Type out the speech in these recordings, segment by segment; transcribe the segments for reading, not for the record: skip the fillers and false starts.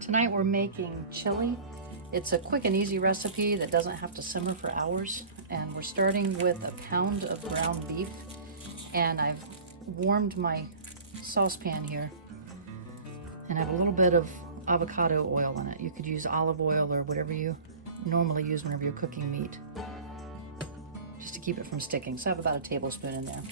Tonight we're making chili. It's a quick and easy recipe that doesn't have to simmer for hours. And we're starting with a pound of ground beef. And I've warmed my saucepan here. And I have a little bit of avocado oil in it. You could use olive oil or whatever you normally use whenever you're cooking meat, just to keep it from sticking. So I have about a tablespoon in there.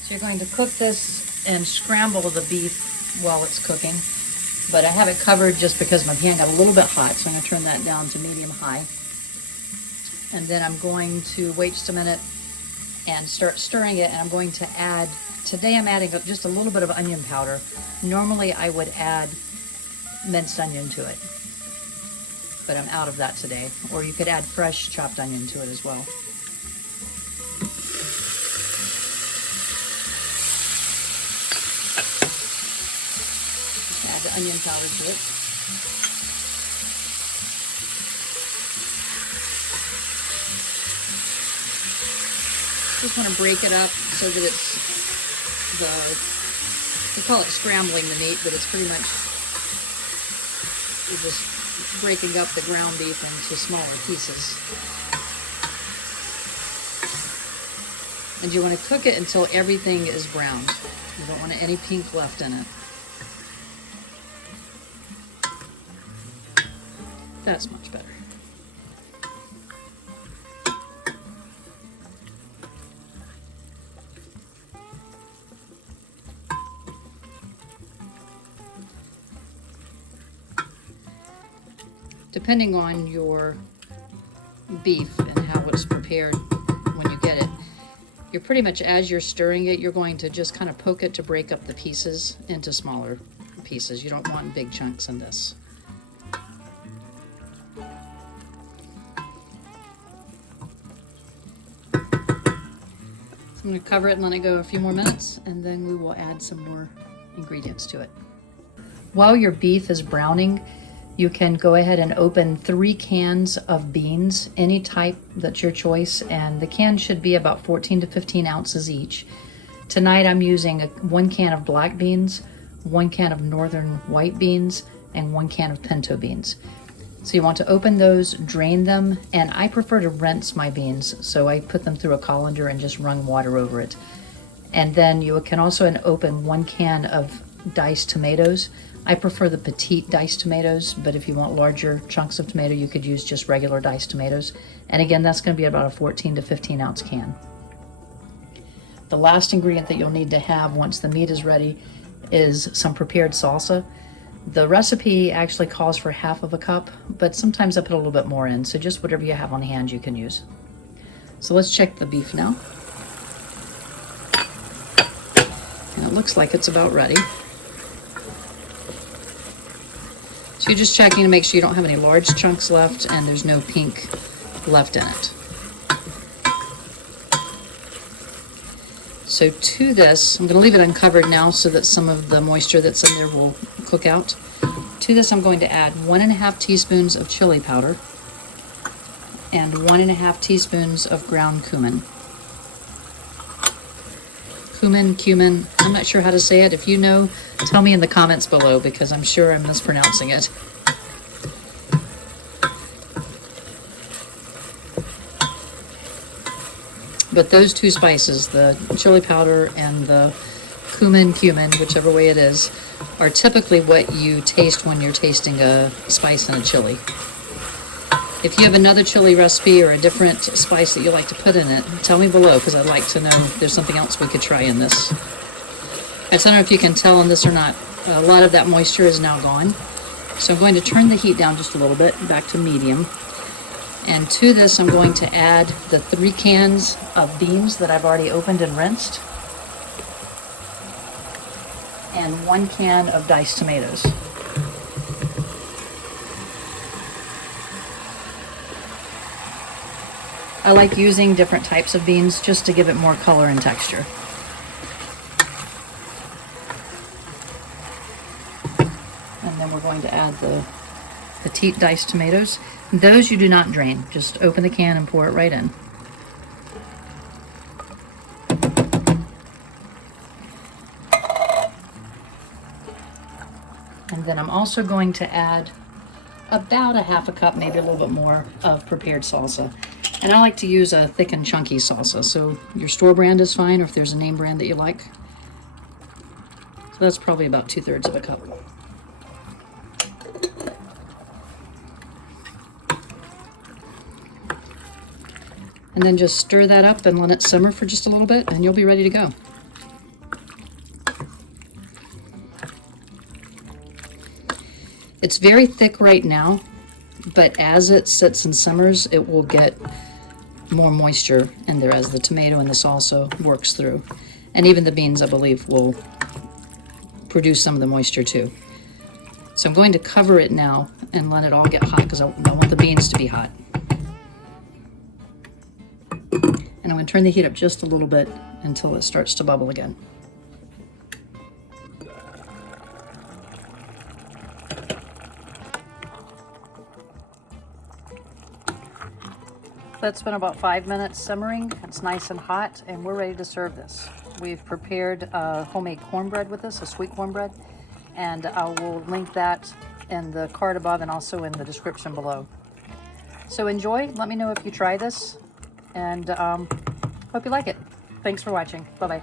So you're going to cook this and scramble the beef while it's cooking. But I have it covered just because my pan got a little bit hot, so I'm going to turn that down to medium-high. And then I'm going to wait just a minute and start stirring it, and I'm going to add, today I'm adding just a little bit of onion powder. Normally I would add minced onion to it, but I'm out of that today. Or you could add fresh chopped onion to it as well. Add the onion powder to it. Just want to break it up so that it's we call it scrambling the meat, but it's pretty much you're just breaking up the ground beef into smaller pieces. And you want to cook it until everything is browned. You don't want any pink left in it. That's much better. Depending on your beef and how it's prepared when you get it, you're pretty much, as you're stirring it, you're going to just kind of poke it to break up the pieces into smaller pieces. You don't want big chunks in this. I'm going to cover it and let it go a few more minutes, and then we will add some more ingredients to it. While your beef is browning, you can go ahead and open 3 cans of beans, any type that's your choice, and the can should be about 14 to 15 ounces each. Tonight I'm using 1 can of black beans, 1 can of northern white beans, and 1 can of pinto beans. So you want to open those, drain them, and I prefer to rinse my beans, so I put them through a colander and just wrung water over it. And then you can also open 1 can of diced tomatoes. I prefer the petite diced tomatoes, but if you want larger chunks of tomato, you could use just regular diced tomatoes. And again, that's going to be about a 14 to 15 ounce can. The last ingredient that you'll need to have once the meat is ready is some prepared salsa. The recipe actually calls for half of a cup, but sometimes I put a little bit more in, so just whatever you have on hand you can use. So let's check the beef now. And it looks like it's about ready. So you're just checking to make sure you don't have any large chunks left and there's no pink left in it. So to this, I'm going to leave it uncovered now so that some of the moisture that's in there will cook out. To this I'm going to add 1½ teaspoons of chili powder and 1½ teaspoons of ground cumin. Cumin, I'm not sure how to say it. If you know, tell me in the comments below because I'm sure I'm mispronouncing it. But those 2 spices, the chili powder and the cumin, whichever way it is, are typically what you taste when you're tasting a spice in a chili. If you have another chili recipe or a different spice that you like to put in it, tell me below because I'd like to know if there's something else we could try in this. I don't know if you can tell on this or not. A lot of that moisture is now gone. So I'm going to turn the heat down just a little bit, back to medium. And to this, I'm going to add the 3 cans of beans that I've already opened and rinsed, and 1 can of diced tomatoes. I like using different types of beans just to give it more color and texture. And then we're going to add the petite diced tomatoes. Those you do not drain. Just open the can and pour it right in. And then I'm also going to add about a half a cup, maybe a little bit more, of prepared salsa. And I like to use a thick and chunky salsa, so your store brand is fine, or if there's a name brand that you like. So that's probably about 2/3 of a cup. And then just stir that up and let it simmer for just a little bit, and you'll be ready to go. It's very thick right now, but as it sits and simmers, it will get more moisture in there as the tomato and the salsa works through. And even the beans, I believe, will produce some of the moisture too. So I'm going to cover it now and let it all get hot because I want the beans to be hot. And I'm going to turn the heat up just a little bit until it starts to bubble again. That's been about 5 minutes simmering. It's nice and hot, and we're ready to serve this. We've prepared homemade cornbread with this, a sweet cornbread, and I will link that in the card above and also in the description below. So enjoy. Let me know if you try this, and hope you like it. Thanks for watching. Bye-bye.